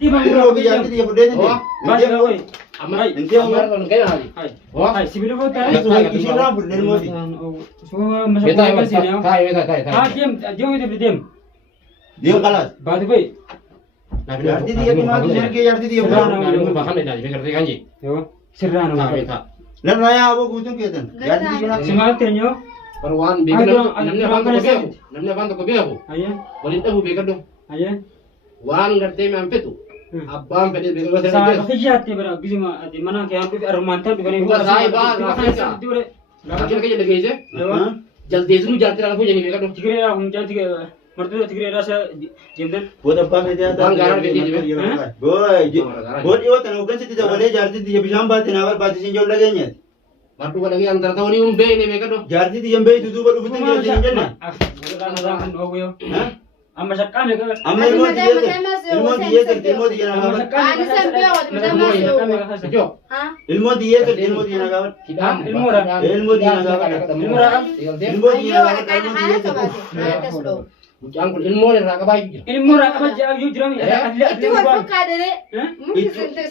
Ilmu biar dia berdiri ni. Baca oi. Amma Intiya mo. amma kan hali. Hai. Wah. Hai, sibilo ko tayo. Itu lagi isi rambut dari modi. So, Beta masuk ke sini. kai. Ah, diam itu diam. Dia kalah. Baca oi. Yardi dia di mana? Yardi dia berapa? Nabi bahkan dah jadi kerja kanji. Yo, sirrano. Beta. Dan raya aku kutung kita. Yardi dia nak. Semangat tenyo. Perwan bikin namnya bantu ko biaku. Namnya bantu ko biaku. Ayah. Walin tahu bikin dong. Ayah. Wan ngerti mempe tu. Abang pede bikin ko Sa sana. khijat te bara bizima ati mana ke ampe armantan bi bani Bukan saya, Pak. Lagi lagi lagi aja. Jaldi itu jaldi aku jadi bikin dong. tigre ya hum jan tigre mardu tigre rasa jemdan Buat apa media ada? Boy, buat itu tanah bukan sih tidak boleh yardi dia bisa ambil tenaga pasti sinjol lagi nya. Matu lagi antara tahun ini umbe ini bikin dong. Yardi dia ambil itu baru betul dia sinjol na. Amma sakka me ka Amma ilmu dia nak. Sejo. Ilmu dia nak kawan. Ilmu Ilmu dia nak kawan. Ilmu dia nak kawan. Bukan ilmu ni raga baik. ilmu ra ka ja yu jirami Itu wal fakade.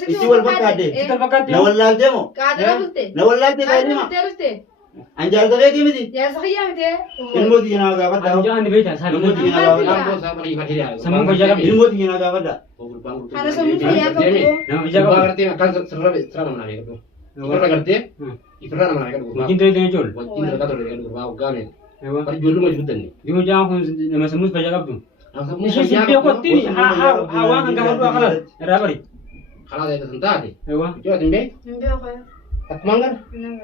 Itu wal fakade. kita bakati Na wallal demo. Kadra buste. Na wallal te kaya ma. Kadra buste. Anjar kaya gimana? Ya sahiya mete. Ilmu dia nak kawan. an jahan de beta sa Ilmu dia nak kawan. Lampu sama lagi mati dia. Sama bajaga. Ilmu dia nak kawan. Ana samu ya ka ko. na bajaga ngerti kan serba mana itu. Itu ngerti? Itu mana kan? makin de de jol Wajib kata orang itu mau gamen. ewa Pada jual rumah juta ni. dimo jang ko na masamus bajaga tu Langsung ni shi be ko tini ha wa kan ga do kala rabari kalau ada tentang ni. ewa Coba timbe. Mbe ko. Tak manggar.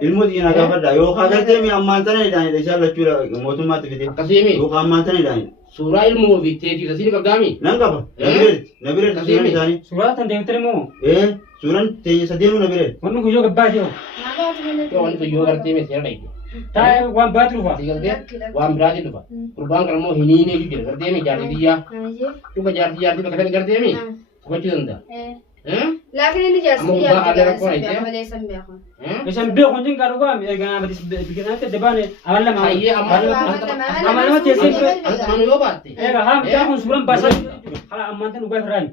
Ilmu dia nak kawan. Yo kagal te mi amman tanai dah. Insya Allah cura motu mati kita. Kasih mi. Yo amman tanai dah. Surah ilmu bitte di sini kami. Nangka apa? Nabiret suran jani. surat tan de termo Suran te sadimu nabiret. wonu ko joga bajo Naga tumene. Kau ni tu juga ngerti mi siapa itu. ta wa batru fa Tinggal dia, wam berarti tu pak. Perubahan kalau ini juga ngerti mi jadi dia. Aje. Coba jadi pakai ngerti mi. Kau cuci entah. Lakin ini jas Kamu ya. ubah ada rekor itu, ya? Sampai sampai aku. esam be ko jing garu ga mi ga ba bikin ate de bane awalla ma Saya amal ma te se Anu obat. ga ham ta kun suran basa hala amantan uga ran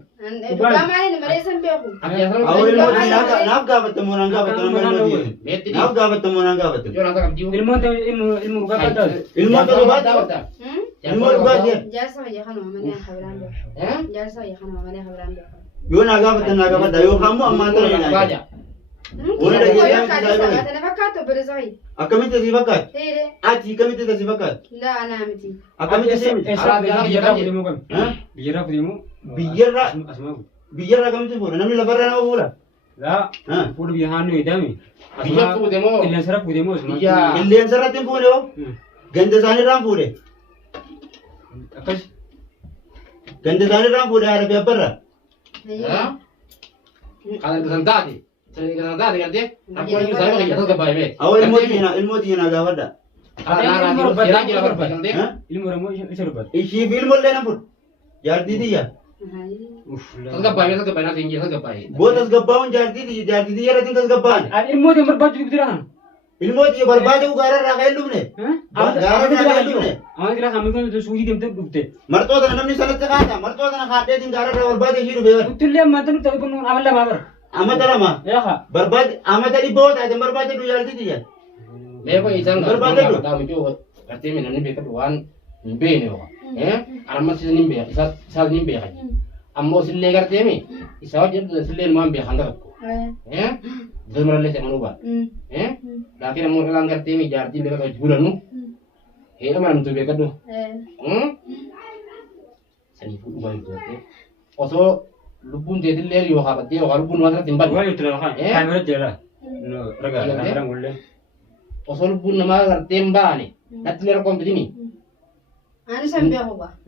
Gama ini mare sampai aku. Awal ilmu dia nak kawan temu nangka betul ilmu dia. Meti di. Nak kawan temu nangka betul. Jual angkat jiwa. ilmu uga kada Ilmu tu buat. Ilmu buat dia. Jasa ya kan mamane khabran be. Jasa ya kan mamane khabran be. Yo nak kawan. Yo kamu amman tanai dah. Baca. Boleh dah dia yang kita ini. Ana fakkato berzai. Akami te sifakat. Tere. Ati kami te sifakat. La ana amti. Akami te semi. bijara pudimu kan Hah? bijara pudimu Biar kami te pura. Namni laparan apa pura? la Hah? pudu bi hanu idami Bijak tu demo. ilan sara pudimu Iya. Illian saratin pura yo. Ganda sani ram pura. akas Ganda sani ram pura ada biar Hah? Kalau kesan tadi. Saya kesan tadi kan dia. Aku lagi saya lagi jatuh ke bawah ini. Awal ilmu dia nak kawan dah. Kalau kira kira berapa kan dia? Hah? ilmu ramu isarbat Isi ilmu le na pur. Jar didi ya. uf Saya ke bawah, saya ke bawah tinggi, saya ke bawah. Buat tas gabaun jar didi ya ratin tas gaban. ilmu de berbaju bidirahan Ilmu dia berbaju gara raga ilmu ne. Gara raga ilmu ne. awan kira kami ko suji dem te dukte Marto dan namni salat kata. Marto dan khate din gara raga berbaju hiru bewer. tulle matan te pun amalla babar Amat lama. ya ha Berbaju amat tadi bawa ada berbaju tu jar didi ya. Mereka isang Berbalik tu. tahu itu artinya mana ni bekat wan nimbe ni wah. Alamat sih nimbe, isal nimbe kan. Ammo sille artinya mi, isal je sille mambe hantar aku. Zaman lalu saya manubat. Laki namun kelang artinya mi jadi mereka kau bulan nu. Mana tu bekat tu. Seni pun buat itu. Also lupun jadi leri wah apa dia, wah lupun mana timbal. wa yutra ha kamera jela no raga rang ulle Osol pun nama tembak ni. Nanti lera kompetisi ni. Ana sampai aku ba.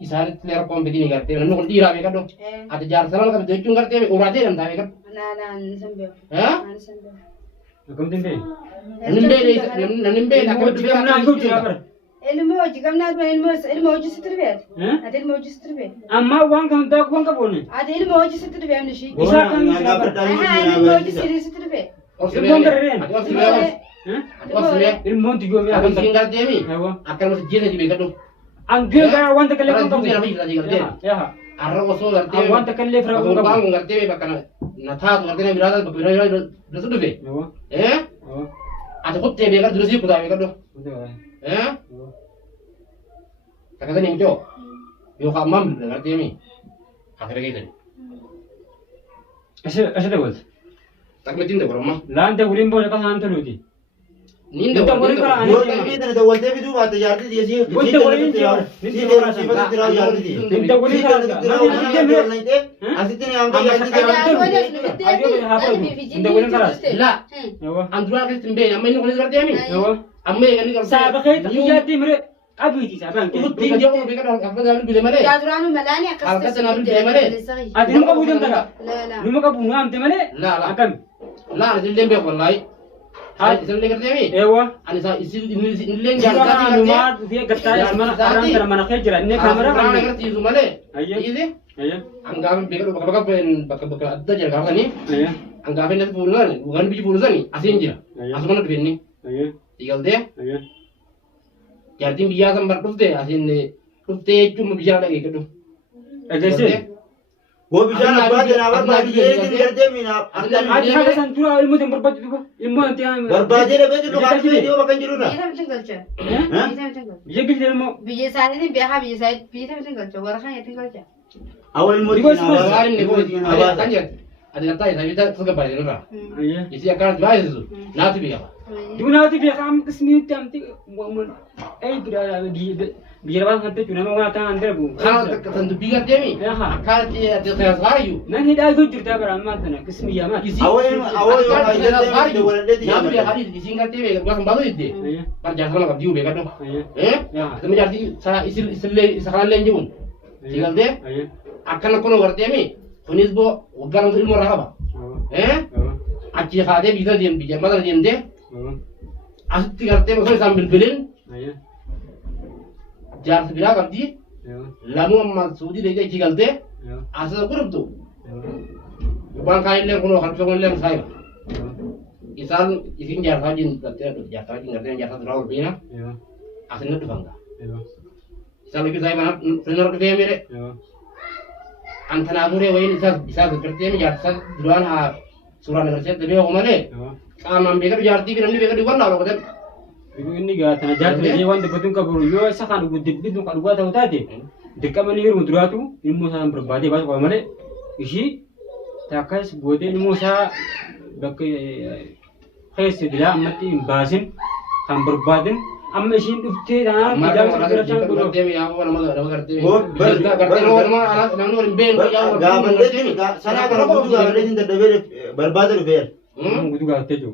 Isari lera kompetisi ni karte. Nanu kentira mereka tu. Ada jar salam kan jujung karte. Urate kan tahu kan. Ana sampai aku. Hah? Ana sampai. kom tembe Nimbe nak kau jam na ko jira bar Ilmu jikam na ilmu hoji sitrbe. Ada ilmu hoji sitrbe. amma wan kan da wan ka bone Ada ilmu hoji sitrbe amne shi. Isa kan Isa kan Ilmu hoji sitrbe. ilmu tigo mi Akan akan tinggal dia ni. ewa Akan masih jenis di mereka tu. angge ga wan te kale Orang ko tu yang lebih lagi karte. ya ha Arra osoo gartee. Awwan takka illee fira qabu. Bang gartee bakka na taatu gartee na biraata bakka biraata dasu dhufe. Ati kuttee beekaa durasii kutaa beekaa dho. Takka sanii miti hoo. Yookaan ammaan bilbila gartee mi. Ati dhageessani. Ashe dabalta. Takka ittiin dabalama. Laan dabuliin booda qasaan toluuti. Niin Mutta wali kara Yoo tabii tana dawwalte biduu baate jaartii dhiyeessii. Wanta waliin jira. Siifata tiraa jaartii. Inta waliin kara. Asitti ni hanga jaartii. Inta waliin kara. La. Anduraa keessatti hin beekne amma inni kunis gartee mi. Amma eeganii gartee. Saaba keessa xiyyaatti mire qabiiti saabaan kee. Uttiin jedhamu beekaa akka isaa bilbile malee. Yaaduraanu malaani akkas Harka sanaa bilbile malee. Ati numa qabu jamtaka. La. Numa qabu nu amte malee. La la. Akkami. La ani illee beeku wallaahi. Isin illee gartee mi. Ewa. Ani isaa isin illee Jara jaartii numaa dhufee gattaa mana araan gara mana kee jira. Inni kaamera kan kan. agarsiisu malee. Ayya. Isi. Ayya. Anggaafin beekaa bakka adda jira gaafatanii. Ayya. Anggaafin natti fuudhusani dhugaan biyyi fuudhusani asiin jira. Asuma na dhufeenni. Ayya. Dhiigaltee. Ayya. Jaartiin biyyaa san bar dhufte asiin dhuftee jechuun biyyaa dhaqee gadhu. Agarsiise. Wo bishaan abbaa janaa barbaade jeetiin gartee miinaaf. Ati haala san tura ilmoo tan barbaadu dhufa. Ilmoo anti haa. Barbaadee dhabee jiru kan dhiyoo bakka hin jirudha. Biyya kamitti galcha? Biyya giltee ilmoo. Biyya isaanii beekaa biyya isaanii biyya kamitti galcha? Warra kan yatti galcha? Awwal ilmoo Digo diinaa ispoos. Waan inni kun abaasa. kan jedhu. Ati kan taa'e sabiita suga baay'ee nurraa. Ayya. Isi akkanatti baay'isu naatu beeka. Dunaati beekaa amma qismiitti amti. Ay biyya labaa kan ta'e nama waan ta'an darbu. Kana kan dubbii gartee mi. Akkaatti ati taasifaayyu. Nan hidhaa iddoo jirtaa bara ammaa tana qismiyyaa maati. Awwal yoo hayyadee dabalatee Naatu jira. beekaa isiin gartee beeka gaafa baatu itti. Ayya. Bar jaarsa nama qabdii beeka dho. Ayya. Sama jaartii isillee isa kanallee hin jiruun. Dhiigaltee Ayya. akkana kunoo gartee mi. Kunis boo waggaa namtu ilmoo irraa qaba. Achi kaatee biyya deemte biyya mata deemtee asitti gartee osoo isaan bilbilin Ayya. jaarsa biraa qabdi lamuu amma suudii deegee itti galtee Ayya. asirra gurubtu gubbaan kaanillee kunoo harkisa kunillee saayiba isaan isin jaarsaa wajjin galtee jaarsaa wajjin galtee jaarsaa duraa ol beena asinna dhufan gaa isaan liqii saayiba sinarra dhufee mire antanaa turee wayin isaa gartee jaarsa duraan haa suuraan agarsiisa beeku malee qaamaan beekatu jaartii fi namni beekatu wannaa lokotan. Inni gaatana jaartii waan dubbatuun qabu yoo isa kan dubbatu kan dhugaa ta'u taate dirqamanii yeroo duraatu ilmoo isaa barbaadee baasu qaba malee ishii takkas gootee ilmoo isaa bakka keessa dilaa ammatti hin baasin kan barbaadin amma ishiin dhuftee taanaan ijaarsa guddirachaan godhu. Sanaa kana guutuu gaafadheetiin dadhabee barbaada dhufeera. Guutuu gaafattee jiru.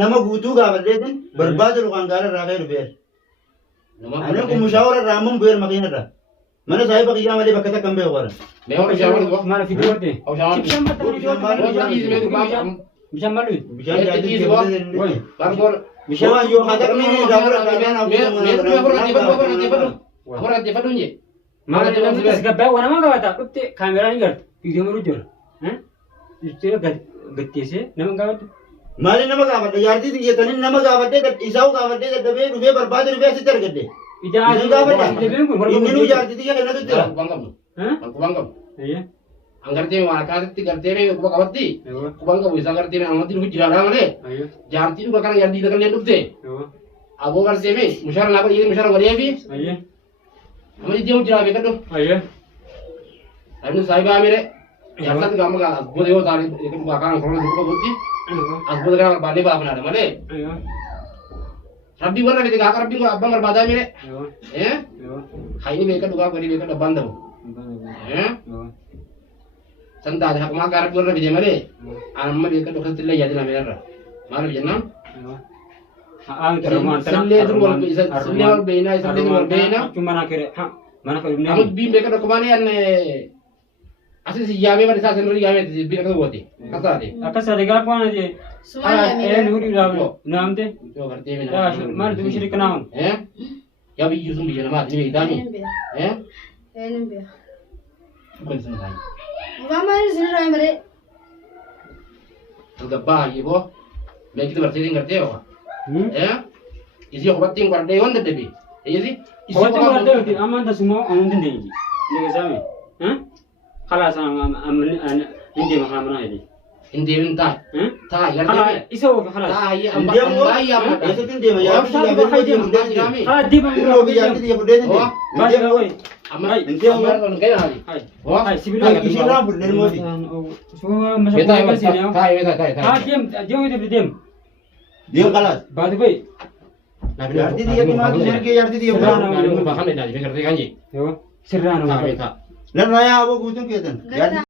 Nama guutuu gaafadheetiin barbaada dhugaan gaara irraa ka'ee dhufeera. Ani kun mushaawara irraa ammoo bu'eera makiina irraa. Mana saahiba qiyyaa malee bakka takka hin beeku warra. Maal fi duwwaate? Bishaan maal dhufi? Bishaan jaallatti gaafadheetiin. Bishaan yoo haadaqni gaafura Maal namni tasgabbaa waan nama gaafata dhufte kaameraan gartu viidiyoo maruu jira. Dhuftee gatteessee nama gaafatu. Maali nama gaafadhe jaartii xiyyeetanii nama gaafadhee isaa gaafadhee dadhabee dhufee barbaade dhufee asitti argadde. Inni gaafadha. Inni nu jaartii xiyya kennatu jira. Anggartee waan akkaatatti gartee quba qabatti quban qabu isaa gartee namatti dhufu jiraadhaa malee jaartii dhuga kana jaartii dagallee dhufte aboo gartee fi mushara naa godhee mushara godhee fi amma deemu jiraa beekadhu namni saayibaa mire jaarsaatti gaama gaa asbooda yoo taane dhugaa kaan korona dhuga godhutti asbooda kana barbaadee baafnaadha malee rabbii warra fite gaa rabbiin abbaan barbaadaa mire hayni beekadhu gaa godhee beekadhu abbaan dabu sandaade hakuma garab warra bide male anamma de kado khasille yadina merra malu jennam salle dur wal salle wal beina salle dur wal beina cuma nak kira mana kau ini amut bim beka ko bani an asis yame bari sa senri yame bi ka wote kasade akasa de gar kwana je nuri lawo namte yo garte me ya mar tu shirik naon ya bi yusum bi jana ma ni dani Enembia. bukan senai Mama ini sini rai mere. Gabba ibo me kita berarti ngerti ya isi aku batin guarda yon de bi isi Kau tu ada di aman dah semua aman tu ni. Lega sama, خلاص أنا عندي مخامنا هذه Hindi yun ta. Ta, خلاص يسوي خلاص Ta, iya ang Hindi mo. bakang ya mata. Ito din ma ya. Oh, Hindi sabi mo ko kayo, din hindi kami. خلاص دي Hindi mo biyan din ko din. Oh, ما جاوي Amar, Hindi mo. amar ko kayo hali. هاي Oh, هاي سيبي Ay, له isira mo din mo di. شو مش beta, هقول بس يعني ta, ta. ها ديم يدبر ديم Diyo kalas. بعد بي Yardi diya ki ma serge yardi diya. Nari mo bakang na dali, fikir kanji. يو سرانو Ta, beta. Lan raya ako gutong ketan. Yardi